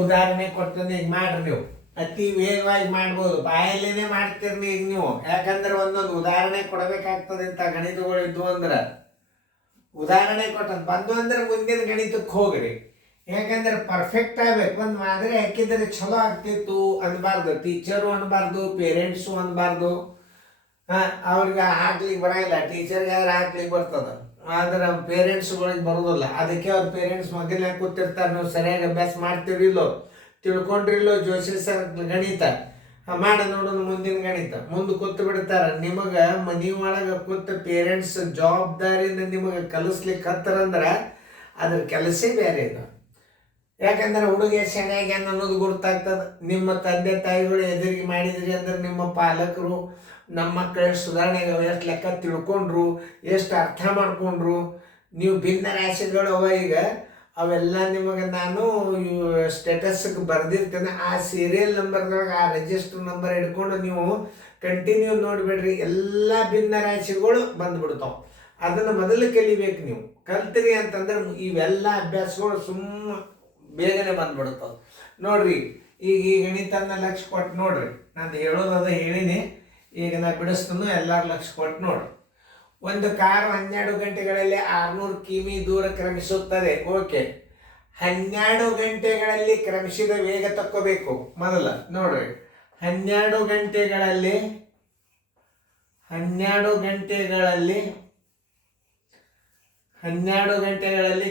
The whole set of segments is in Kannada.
ಉದಾಹರಣೆ ಕೊಡ್ತಾನೆ, ಈಗ ಮಾಡ್ರಿ ನೀವು ಅತಿ ವೇಗವಾಗಿ ಮಾಡ್ಬೋದು, ಬಾಯಲ್ಲೇನೆ ಮಾಡ್ತೀರಿ ಈಗ ನೀವು. ಯಾಕಂದ್ರೆ ಒಂದೊಂದು ಉದಾಹರಣೆ ಕೊಡಬೇಕಾಗ್ತದೆ ಅಂತ ಗಣಿತಗಳು ಇದ್ವು ಅಂದ್ರೆ. ಉದಾಹರಣೆ ಕೊಟ್ಟ ಬಂದು ಅಂದ್ರೆ ಮುಂದಿನ ಗಣಿತಕ್ಕೆ ಹೋಗ್ರಿ. ಯಾಕಂದ್ರೆ ಪರ್ಫೆಕ್ಟ್ ಆಗ್ಬೇಕು. ಒಂದು ಮಾದರಿ ಹಾಕಿದ್ರೆ ಚಲೋ ಆಗ್ತಿತ್ತು ಅನ್ಬಾರ್ದು, ಟೀಚರು ಅನ್ಬಾರ್ದು, ಪೇರೆಂಟ್ಸು ಅನ್ಬಾರ್ದು. ಅವ್ರಿಗೆ ಹಾಕ್ಲಿಕ್ಕೆ ಬರಂಗಿಲ್ಲ, ಟೀಚರ್ಗೆ ಆದ್ರೆ ಹಾಕ್ಲಿಕ್ಕೆ ಬರ್ತದ, ಆದ್ರೆ ಪೇರೆಂಟ್ಸ್ಗಳಿಗೆ ಬರೋದಿಲ್ಲ. ಅದಕ್ಕೆ ಅವ್ರ ಪೇರೆಂಟ್ಸ್ ಮಗನ ಕೂತಿರ್ತಾರೆ, ನೀವು ಸರಿಯಾಗಿ ಅಭ್ಯಾಸ ಮಾಡ್ತಿರಿಲ್ಲೋ, ತಿಳ್ಕೊಂಡ್ರಿಲ್ಲೋ ಜೋಶಿ ಸರ್ ಗಣಿತ ಮಾಡ ನೋಡೋಣ ಮುಂದಿನ ಗಣಿತ ಮುಂದೆ ಕೂತು ಬಿಡ್ತಾರೆ. ನಿಮಗೆ ಮನೆ ಒಳಗೆ ಕೂತು ಪೇರೆಂಟ್ಸ್ ಜವಾಬ್ದಾರಿಯಿಂದ ನಿಮಗೆ ಕಲಿಸ್ಲಿಕ್ಕೆ ಹತ್ತಾರಂದ್ರೆ ಅದ್ರ ಕೆಲಸೇ ಬೇರೆ ಇದು. ಯಾಕಂದ್ರೆ ಹುಡುಗ ಶಾಣ್ಯಾಗ್ಯಾನ ಅನ್ನೋದು ಗೊತ್ತಾಗ್ತದೆ. ನಿಮ್ಮ ತಂದೆ ತಾಯಿಗಳು ಎದುರಿಗೆ ಮಾಡಿದ್ರಿ ಅಂದ್ರೆ ನಿಮ್ಮ ಪಾಲಕರು ನಮ್ಮ ಮಕ್ಕಳ ಸುಧಾರಣೆಗೆ ಎಷ್ಟು ಲೆಕ್ಕ ತಿಳ್ಕೊಂಡ್ರು, ಎಷ್ಟು ಅರ್ಥ ಮಾಡ್ಕೊಂಡ್ರು. ನೀವು ಭಿನ್ನ ರಾಶಿಗಳು ಅವ ಈಗ, ಅವೆಲ್ಲ ನಿಮಗೆ ನಾನು ಸ್ಟೇಟಸ್ಗೆ ಬರೆದಿರ್ತೇನೆ. ಆ ಸೀರಿಯಲ್ ನಂಬರ್ದೊಳಗೆ ಆ ರಿಜಿಸ್ಟರ್ ನಂಬರ್ ಹಿಡ್ಕೊಂಡು ನೀವು ಕಂಟಿನ್ಯೂ ನೋಡಿಬಿಡ್ರಿ, ಎಲ್ಲ ಭಿನ್ನ ರಾಶಿಗಳು ಬಂದ್ಬಿಡ್ತಾವೆ. ಅದನ್ನು ಮೊದಲು ಕಲಿಬೇಕು. ನೀವು ಕಲ್ತಿರಿ ಅಂತಂದ್ರೆ ಇವೆಲ್ಲ ಅಭ್ಯಾಸಗಳು ಬೇಗನೆ ಬಂದ್ಬಿಡ್ತಾವೆ. ನೋಡ್ರಿ, ಈಗ ಈ ಗಣಿತನ ಲಕ್ಷ ಕೊಟ್ಟು ನೋಡ್ರಿ, ನಾನು ಹೇಳೋದದ ಹೇಳಿನಿ, ಈಗ ನಾ ಬಿಡಿಸ್ತಾನು, ಎಲ್ಲರೂ ಲಕ್ಷ ಕೊಟ್ಟು ನೋಡ್ರಿ. ಒಂದು ಕಾರು 12 ಗಂಟೆಗಳಲ್ಲಿ 600 ಕಿಮಿ ದೂರ ಕ್ರಮಿಸುತ್ತದೆ. ಓಕೆ, 12 ಗಂಟೆಗಳಲ್ಲಿ ಕ್ರಮಿಸಿದ ವೇಗ ತಕ್ಕೋಬೇಕು ಮೊದಲ. ನೋಡ್ರಿ, 12 ಗಂಟೆಗಳಲ್ಲಿ 12 ಗಂಟೆಗಳಲ್ಲಿ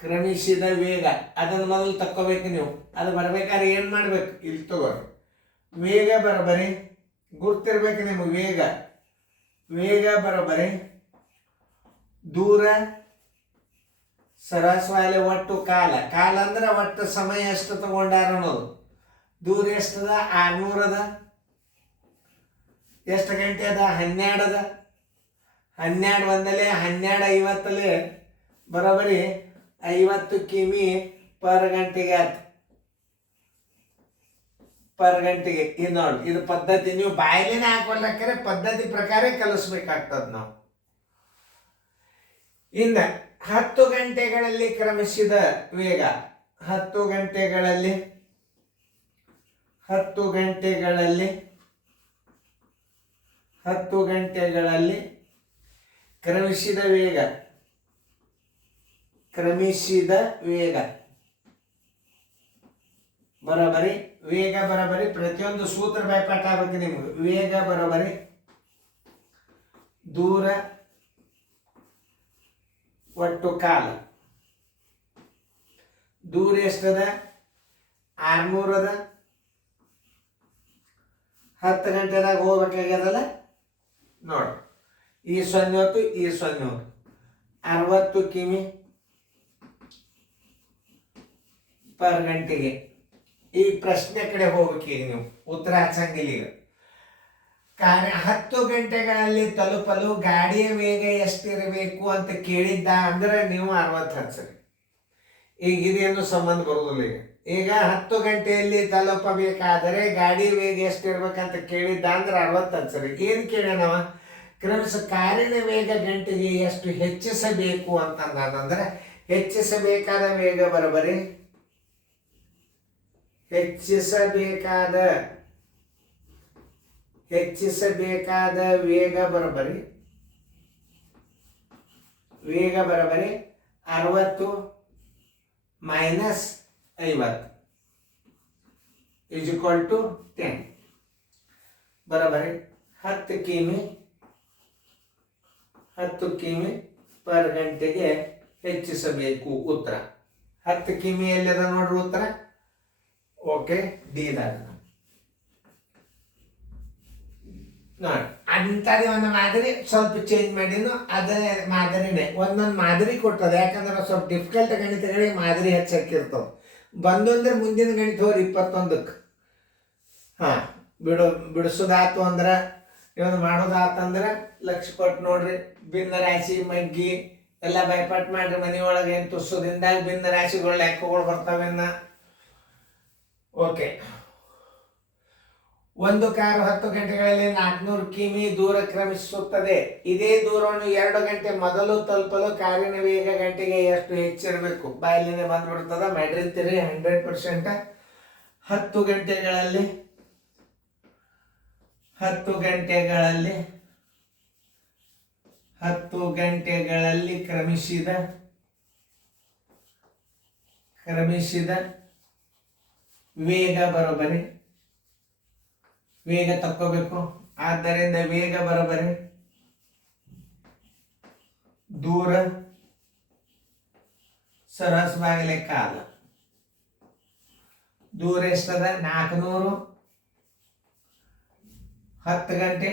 ಕ್ರಮಿಸಿದ ವೇಗ ಅದನ್ನು ಮೊದಲು ತಕ್ಕೋಬೇಕು ನೀವು. ಅದು ಬರ್ಬೇಕಾದ್ರೆ ಏನು ಮಾಡ್ಬೇಕು, ಇಲ್ಲಿ ತಗೋರಿ, ವೇಗ ಬರೋಬರಿ ಗುರ್ತಿರ್ಬೇಕು ನಿಮಗೆ. ವೇಗ ಬರೋಬರಿ ದೂರ ಸರಾಸರಿ ಒಟ್ಟು ಕಾಲ ಅಂದ್ರೆ ಒಟ್ಟು ಸಮಯ ಎಷ್ಟು ತಗೊಂಡಾರ ಅನ್ನೋದು. ದೂರ ಎಷ್ಟದ, 600 ಅದ. ಎಷ್ಟು ಗಂಟೆ ಅದ, 12 ಅದ. 12 ಒಂದಲೇ 12:50 ಬರೋಬರಿ 50 ಕಿಮಿ ಪರ್ ಗಂಟೆಗೆ ಆಯ್ತು. ಪರ್ ಗಂಟೆಗೆ ಇದು ನೋಡಿ, ಇದು ಪದ್ಧತಿ. ನೀವು ಬಾಯಲೇನೆ ಹಾಕೊಲ್ಲಕ್ಕರೆ ಪದ್ಧತಿ ಪ್ರಕಾರ ಕಲಿಸ್ಬೇಕಾಗ್ತದೆ ನಾವು. ಇನ್ನು 10 ಗಂಟೆಗಳಲ್ಲಿ ಕ್ರಮಿಸಿದ ವೇಗ, 10 ಗಂಟೆಗಳಲ್ಲಿ ಕ್ರಮಿಸಿದ ವೇಗ ಬರೋಬರಿ ವೇಗ ಬರೋಬರಿ ಪ್ರತಿಯೊಂದು ಸೂತ್ರ ಬಾಯ್ಪಾಠ ಆಗ್ಬೇಕು ನಿಮ್ಗೆ. ವೇಗ ಬರೋಬರಿ ದೂರ ಒಟ್ಟು ಕಾಲ. ದೂರ ಎಷ್ಟದ, 600 ಅದ. 10 ಗಂಟೆದಾಗ ಹೋಗ್ಬೇಕಾಗ್ಯದಲ್ಲ ನೋಡಿ, ಈ 0 ಈ 0 60 ಕಿಮಿ ಪರ್ ಗಂಟೆಗೆ. ಈ ಪ್ರಶ್ನೆ ಕಡೆ ಹೋಗ್ಬೇಕೀಗ ನೀವು, ಉತ್ತರ ಹಚ್ಚಂಗಿಲ್ಲ. ಈಗ 10 ಗಂಟೆಗಳಲ್ಲಿ ತಲುಪಲು ಗಾಡಿಯ ವೇಗ ಎಷ್ಟಿರಬೇಕು ಅಂತ ಕೇಳಿದ್ದ ಅಂದ್ರೆ ನೀವು 60 ಹಚ್ಚರಿ. ಈಗ ಇದೇನು ಸಂಬಂಧ ಬರೋದಿಲ್ಲ. ಈಗ 10 ಗಂಟೆಯಲ್ಲಿ ತಲುಪಬೇಕಾದರೆ ಗಾಡಿ ವೇಗ ಎಷ್ಟಿರ್ಬೇಕಂತ ಕೇಳಿದ್ದ ಅಂದ್ರೆ 60 ಹಚ್ಚರಿ. ಏನು ಕೇಳ್ಯಾನವ, ಕಾರಿನ ವೇಗ ಗಂಟೆಗೆ ಎಷ್ಟು ಹೆಚ್ಚಿಸಬೇಕು ಅಂತಂದ್ರೆ ಹೆಚ್ಚಿಸಬೇಕಾದ ವೇಗ ಬರೋಬರಿ ಹೆಚ್ಚಿಸಬೇಕಾದ ವೇಗ ಬರೋಬರಿ 60 ಮೈನಸ್ 50 ಇಸ್ ಈಕ್ವಲ್ ಟು 10 ಬರೋಬರಿ 10 ಕಿಮಿ ಪರ್ ಗಂಟೆಗೆ ಹೆಚ್ಚಿಸಬೇಕು. ಉತ್ತರ 10 ಕಿಮಿ ಎಲ್ಲದ ನೋಡ್ರಿ ಉತ್ತರ. ಓಕೆ, ಡಿದಾಗ ನೋಡಿ. ಅಂಥದ್ದೇ ಒಂದು ಮಾದರಿ ಸ್ವಲ್ಪ ಚೇಂಜ್ ಮಾಡಿದ್ನು, ಅದೇ ಮಾದರಿನೇ ಒಂದೊಂದು ಮಾದರಿ ಕೊಟ್ಟದ. ಯಾಕಂದ್ರೆ ಸ್ವಲ್ಪ ಡಿಫಿಕಲ್ಟ್ ಗಣಿತಗಳಿಗೆ ಮಾದರಿ ಹೆಚ್ಚಾಕಿರ್ತಾವೆ. ಬಂದು ಅಂದ್ರೆ ಮುಂದಿನ ಗಣಿತ ಹೋರಿ 21ಕ್ಕೆ ಬಿಡಿಸೋದಾತು ಅಂದ್ರೆ, ಇವನು ಮಾಡೋದಾತಂದ್ರೆ ಲಕ್ಷ ಕೊಟ್ಟು ನೋಡ್ರಿ. ಭಿನ್ನ ರಾಶಿ ಮಗ್ಗಿ ಎಲ್ಲ ಬೈಪಾಟ್ ಮಾಡ್ರಿ. ಮನೆ ಒಳಗೆ ಏನು ತುಸೋದಿಂದಾಗ ಭಿನ್ನ ರಾಶಿಗಳು ಲೆಕ್ಕಗಳು ಬರ್ತಾವೆನ್ನ. ಓಕೆ, ಒಂದು ಕಾರು 10 ಗಂಟೆಗಳಲ್ಲಿ 400 ಕಿಮಿ ದೂರ ಕ್ರಮಿಸುತ್ತದೆ. ಇದೇ ದೂರವನ್ನು 2 ಗಂಟೆ ಮೊದಲು ತಲುಪಲು ಕಾರಿನ ವೇಗ ಗಂಟೆಗೆ ಎಷ್ಟು ಹೆಚ್ಚಿರಬೇಕು? ಬಾಯಲ್ಲಿನೇ ಬಂದ್ಬಿಡ್ತದ. ಮಾಡಿರ್ತೀರಿ 100%. 10 ಗಂಟೆಗಳಲ್ಲಿ 10 ಗಂಟೆಗಳಲ್ಲಿ ಕ್ರಮಿಸಿದ ವೇಗ ಬರೋಬ್ಬರಿ, ವೇಗ ತಕ್ಕೋಬೇಕು. ಆದ್ದರಿಂದ ವೇಗ ಬರೋಬ್ಬರಿ ದೂರ ಸರಾಸ ಬಾಗಿಲೆ ಕಾಲ. ದೂರ ಎಷ್ಟದ? 400. 10 ಗಂಟೆ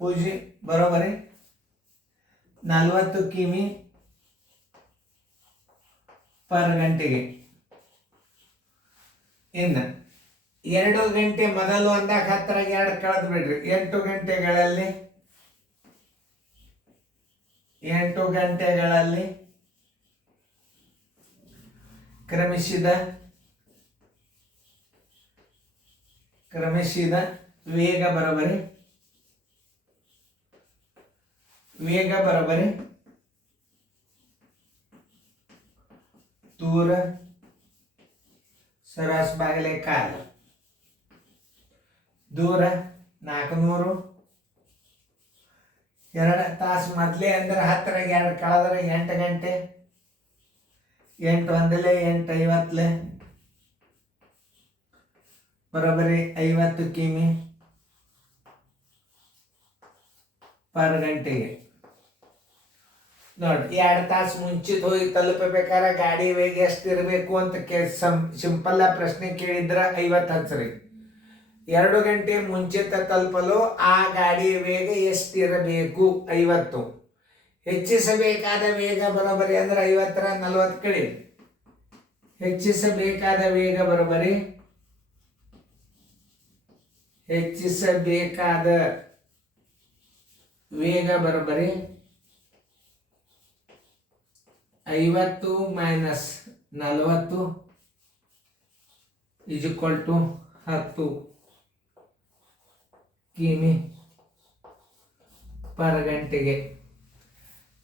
ಪೂಜೆ ಬರೋಬ್ಬರಿ 40 ಕಿಮಿ ಪರ್ ಗಂಟೆಗೆ. ಇನ್ನು 2 ಗಂಟೆ ಮೊದಲು ಅಂದಾಗ 10 2 ಕಳೆದು ಬಿಡ್ರಿ. 8 ಗಂಟೆಗಳಲ್ಲಿ ಕ್ರಮಿಸಿದ ವೇಗ ಬರೋಬ್ಬರಿ ದೂರ ಸರಾಸ ಬಾಗಿಲೆ ಕಾಲ. ದೂರ 400. 2 ತಾಸು ಮೊದಲೇ ಅಂದ್ರೆ 10 2 ಕಳೆದ್ರೆ 8 ಗಂಟೆ. 8 1 8 ಬರೋಬ್ಬರಿ 50 ಕಿಮಿ ಪರ್ ಗಂಟೆಗೆ. ನೋಡಿ, 2 ತಾಸು ಮುಂಚಿತ ಹೋಗಿ ತಲುಪಬೇಕಾದ್ರೆ ಗಾಡಿ ವೇಗ ಎಷ್ಟಿರಬೇಕು ಅಂತ ಸಿಂಪಲ್ ಪ್ರಶ್ನೆ ಕೇಳಿದ್ರ 50 ಹಚ್ಚ್ರಿ. 2 ಗಂಟೆ ಮುಂಚಿತ ತಲುಪಲು ಆ ಗಾಡಿ ವೇಗ ಎಷ್ಟಿರಬೇಕು? 50. ಹೆಚ್ಚಿಸಬೇಕಾದ ವೇಗ ಬರೋಬ್ಬರಿ ಅಂದ್ರೆ 50 40 ಕಡೆ. ಹೆಚ್ಚಿಸಬೇಕಾದ ವೇಗ ಬರೋಬ್ಬರಿ 50 ಮೈನಸ್ 40 = 10 ಕಿಮಿ ಪರ್ ಗಂಟೆಗೆ.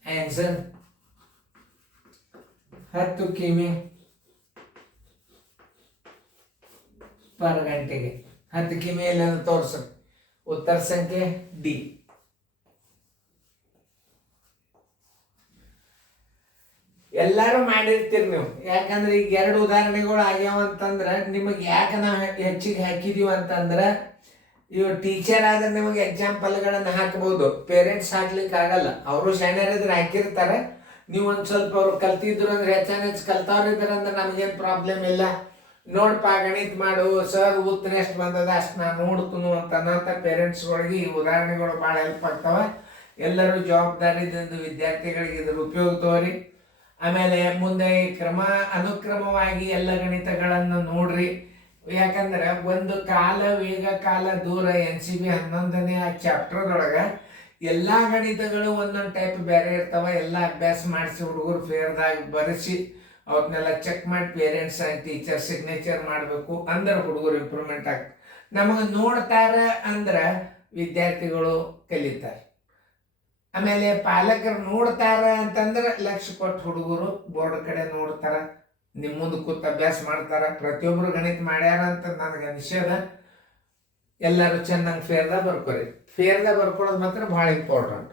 ಆನ್ಸರ್ 10 ಕಿಮಿ ಪರ್ ಗಂಟೆಗೆ. 10 ಕಿಮಿ ಎಲ್ಲ ತೋರಿಸ. ಉತ್ತರ ಸಂಖ್ಯೆ ಡಿ. ಎಲ್ಲಾರು ಮಾಡಿರ್ತೀರಿ ನೀವು. ಯಾಕಂದ್ರೆ ಈಗ 2 ಉದಾಹರಣೆಗಳು ಆಗ್ಯಾವ ಅಂತಂದ್ರೆ ನಿಮಗೆ ಯಾಕೆ ನಾವು ಹೆಚ್ಚಿಗೆ ಹಾಕಿದೀವಿ ಅಂತಂದ್ರೆ, ಇವ್ ಟೀಚರ್ ಆದ್ರೆ ನಿಮಗೆ ಎಕ್ಸಾಂಪಲ್ಗಳನ್ನ ಹಾಕಬಹುದು. ಪೇರೆಂಟ್ಸ್ ಹಾಕ್ಲಿಕ್ಕೆ ಆಗಲ್ಲ. ಅವರು ಶಾಣ್ಯರಿದ್ರೆ ಹಾಕಿರ್ತಾರೆ. ನೀವು ಒಂದ್ ಸ್ವಲ್ಪ ಅವ್ರು ಕಲ್ತಿದ್ರು ಅಂದ್ರೆ ಹೆಚ್ಚು ಕಲ್ತವ್ರು ಇದ್ರ ಅಂದ್ರೆ ನಮಗೇನು ಪ್ರಾಬ್ಲಮ್ ಇಲ್ಲ. ನೋಡ್ಪ ಗಣಿತ ಮಾಡು ಸರ್, ಉತ್ತರ ಎಷ್ಟು ಬಂದದ ಅಷ್ಟು ನಾನು ನೋಡ್ತನು ಅಂತ ಪೇರೆಂಟ್ಸ್ಗಳಿಗೆ ಈ ಉದಾಹರಣೆಗಳು ಭಾಳ ಹೆಲ್ಪ್ ಆಗ್ತಾವ. ಎಲ್ಲರೂ ಜವಾಬ್ದಾರಿದಿಂದ ವಿದ್ಯಾರ್ಥಿಗಳಿಗೆ ಇದ್ರ ಉಪಯೋಗ ತಗೋರಿ. ಆಮೇಲೆ ಮುಂದೆ ಅನುಕ್ರಮವಾಗಿ ಎಲ್ಲ ಗಣಿತಗಳನ್ನು ನೋಡ್ರಿ. ಯಾಕಂದ್ರೆ ಒಂದು ಕಾಲ, ವೇಗ, ಕಾಲ, ದೂರ NCB 11ನೇ ಚಾಪ್ಟರ್ದೊಳಗ ಎಲ್ಲಾ ಗಣಿತಗಳು ಒಂದೊಂದು ಟೈಪ್ ಬೇರೆ ಇರ್ತಾವ. ಎಲ್ಲ ಅಭ್ಯಾಸ ಮಾಡಿಸಿ ಹುಡುಗರು ಫೇರ್ದಾಗ ಬರೆಸಿ ಅವ್ರನ್ನೆಲ್ಲ ಚೆಕ್ ಮಾಡಿ ಪೇರೆಂಟ್ಸ್ ಆ್ಯಂಡ್ ಟೀಚರ್ ಸಿಗ್ನೇಚರ್ ಮಾಡಬೇಕು. ಅಂದ್ರೆ ಹುಡುಗರು ಇಂಪ್ರೂವ್ಮೆಂಟ್ ಆಗ್ತದೆ. ನಮಗೆ ನೋಡ್ತಾರ ಅಂದ್ರೆ ವಿದ್ಯಾರ್ಥಿಗಳು ಕಲಿತಾರೆ. ಆಮೇಲೆ ಪಾಲಕರು ನೋಡ್ತಾರ ಅಂತಂದ್ರೆ ಲಕ್ಷ್ಯ ಕೊಟ್ಟು ಹುಡುಗರು ಬೋರ್ಡ್ ಕಡೆ ನೋಡ್ತಾರ, ನಿಮ್ಮ ಮುಂದೆ ಕೂತ್ ಅಭ್ಯಾಸ ಮಾಡ್ತಾರ. ಪ್ರತಿಯೊಬ್ಬರು ಗಣಿತ ಮಾಡ್ಯಾರ ಅಂತ ನನಗೆ ಅನಿಸ್ಯದ. ಎಲ್ಲರೂ ಚೆನ್ನಾಗಿ ಫೇರ್ದಾಗ ಬರ್ಕೊರಿ. ಫೇರ್ದಾಗ ಬರ್ಕೊಳ್ಳೋದು ಮಾತ್ರ ಭಾಳ ಇಂಪಾರ್ಟೆಂಟ್.